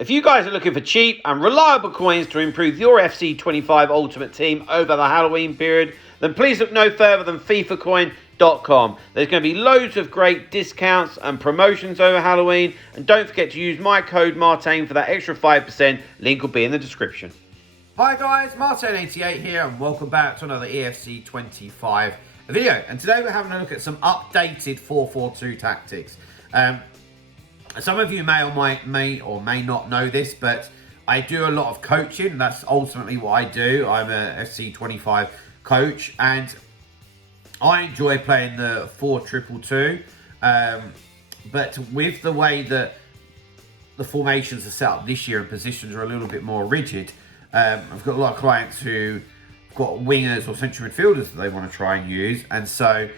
If you guys are looking for cheap and reliable coins to improve your FC25 Ultimate Team over the Halloween period, then please look no further than FIFAcoin.com. There's going to be loads of great discounts and promotions over Halloween, and don't forget to use my code Martin for that extra 5%. Link will be in the description. Hi guys, Martin88 here, and welcome back to another EFC25 video. And today we're having a look at some updated 4-4-2 tactics. Some of you may or may not know this, but I do a lot of coaching. That's ultimately what I do. I'm a FC25 coach, and I enjoy playing the 4-2-2. But with the way that the formations are set up this year and positions are a little bit more rigid, I've got a lot of clients who've got wingers or central midfielders that they want to try and use, and so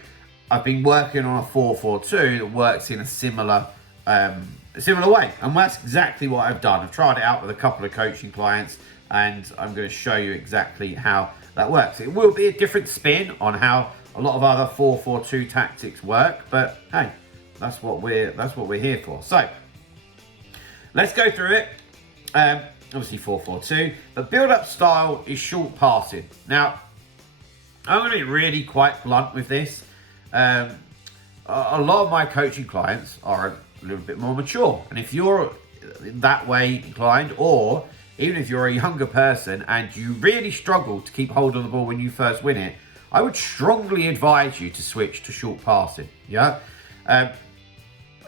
I've been working on a 4-4-2 that works in a similar way, and that's exactly what I've done. I've tried it out with a couple of coaching clients, and I'm going to show you exactly how that works. It will be a different spin on how a lot of other 4-4-2 tactics work, but hey, that's what we're here for. So let's go through it. Obviously 4-4-2, but build-up style is short passing. Now, I'm going to be really quite blunt with this. A lot of my coaching clients are a little bit more mature, and if you're that way inclined, or even if you're a younger person and you really struggle to keep hold of the ball when you first win it, I would strongly advise you to switch to short passing. Yeah.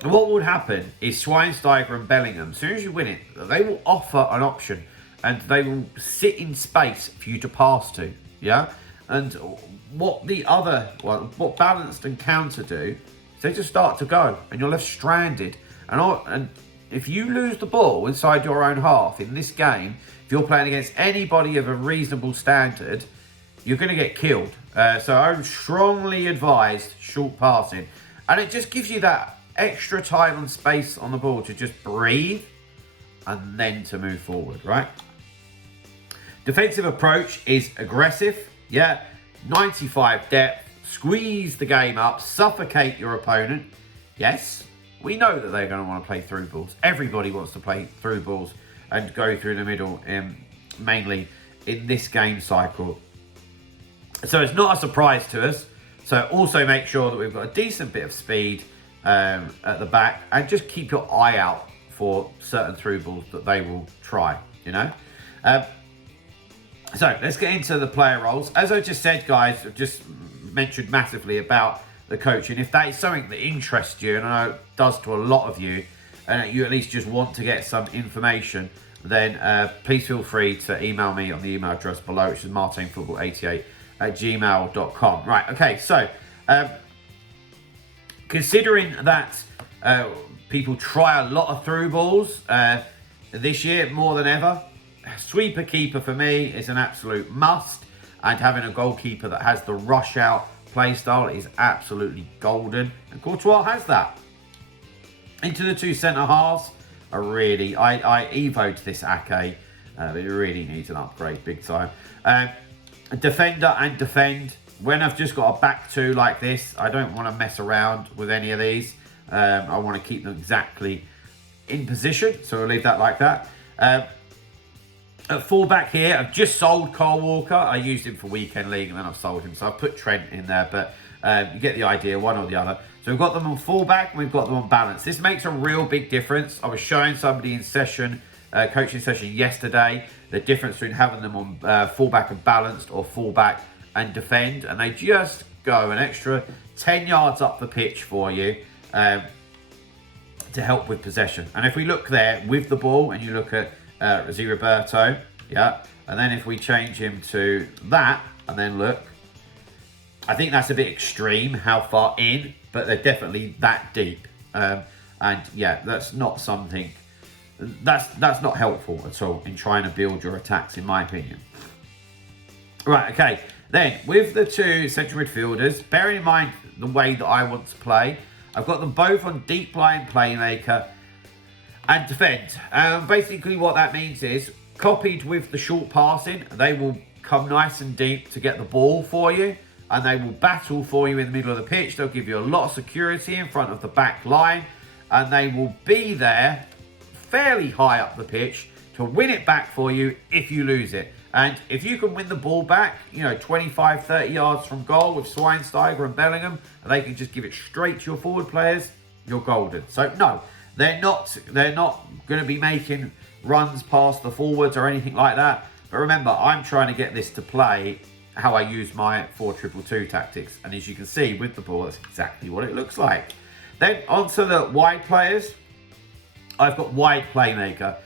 What would happen is Schweinsteiger and Bellingham, as soon as you win it, they will offer an option and they will sit in space for you to pass to. Yeah. And what balanced and counter do is they just start to go, and you're left stranded. And if you lose the ball inside your own half in this game, if you're playing against anybody of a reasonable standard, you're going to get killed. So I would strongly advise short passing, and it just gives you that extra time and space on the ball to just breathe and then to move forward, right? Defensive approach is aggressive. Yeah, 95 depth, squeeze the game up, suffocate your opponent. Yes, we know that they're going to want to play through balls. Everybody wants to play through balls and go through the middle, mainly in this game cycle. So it's not a surprise to us. So also make sure that we've got a decent bit of speed at the back, and just keep your eye out for certain through balls that they will try, you know. So let's get into the player roles. As I just said, guys, I've just mentioned massively about the coaching. If that is something that interests you, and I know it does to a lot of you, and you at least just want to get some information, then please feel free to email me on the email address below, which is martinfootball88@gmail.com. Right, okay, so considering that people try a lot of through balls this year more than ever, sweeper keeper for me is an absolute must, and having a goalkeeper that has the rush out play style is absolutely golden, and Courtois has that. Into the two centre halves, I evoed this Ake, but it really needs an upgrade big time. Defender and defend. When I've just got a back two like this, I don't want to mess around with any of these. I want to keep them exactly in position, so we'll leave that like that. At fullback here, I've just sold Kyle Walker. I used him for Weekend League and then I've sold him, so I've put Trent in there, but you get the idea, one or the other. So we've got them on fullback and we've got them on balance. This makes a real big difference. I was showing somebody in session, coaching session yesterday, the difference between having them on fullback and balanced or fullback and defend, and they just go an extra 10 yards up the pitch for you to help with possession. And if we look there with the ball and you look at Roberto, yeah, and then if we change him to that and then look, I think that's a bit extreme how far in, but they're definitely that deep, and yeah, that's not something that's not helpful at all in trying to build your attacks, in my opinion. Right, okay. Then, with the two central midfielders, bearing in mind the way that I want to play, I've got them both on deep line playmaker and defend. Basically what that means is, copied with the short passing, they will come nice and deep to get the ball for you, and they will battle for you in the middle of the pitch. They'll give you a lot of security in front of the back line, and they will be there fairly high up the pitch to win it back for you if you lose it. And if you can win the ball back, 25, 30 yards from goal with Schweinsteiger and Bellingham, and they can just give it straight to your forward players, you're golden. So no, they're not going to be making runs past the forwards or anything like that. But remember, I'm trying to get this to play how I use my 4-2-2 tactics. And as you can see with the ball, that's exactly what it looks like. Then onto the wide players. I've got wide playmaker.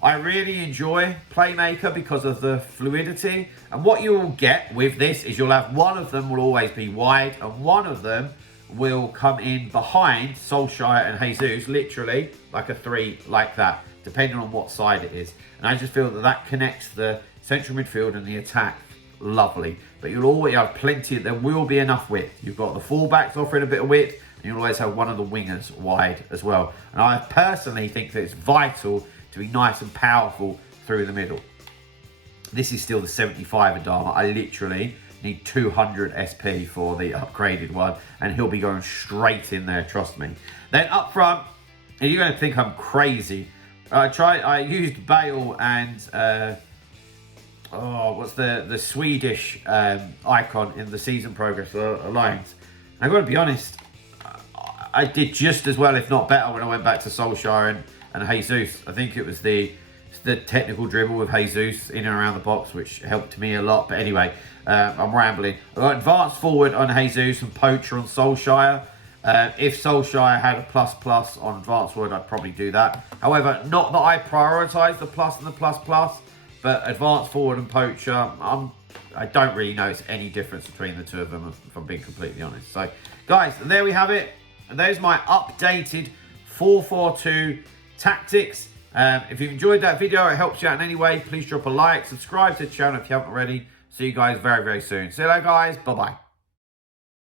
I really enjoy playmaker because of the fluidity. And what you will get with this is you'll have one of them will always be wide and one of them will come in behind Solskjaer and Jesus, literally like a 3 like that, depending on what side it is. And I just feel that that connects the central midfield and the attack lovely. But you'll always have plenty, there will be enough width. You've got the fullbacks offering a bit of width, and you'll always have one of the wingers wide as well. And I personally think that it's vital to be nice and powerful through the middle. This is still the 75 Adama. I literally need 200 SP for the upgraded one, and he'll be going straight in there, trust me. Then up front, and you're going to think I'm crazy. I used Bale and what's the Swedish icon in the season progress alliance. I've got to be honest, I did just as well, if not better, when I went back to Solskjaer and Jesus. I think it was the technical dribble with Jesus in and around the box, which helped me a lot. But anyway, I'm rambling. I've got advanced forward on Jesus and poacher on Solskjaer. If Solskjaer had a plus on advanced forward, I'd probably do that. However, not that I prioritise the plus and the plus, but advanced forward and poacher, I don't really notice any difference between the two of them, if I'm being completely honest. So, guys, there we have it. And there's my updated 4-4-2 tactics. If you've enjoyed that video, it helps you out in any way, please drop a like, subscribe to the channel if you haven't already. See you guys very, very soon. See you later, guys. Bye-bye.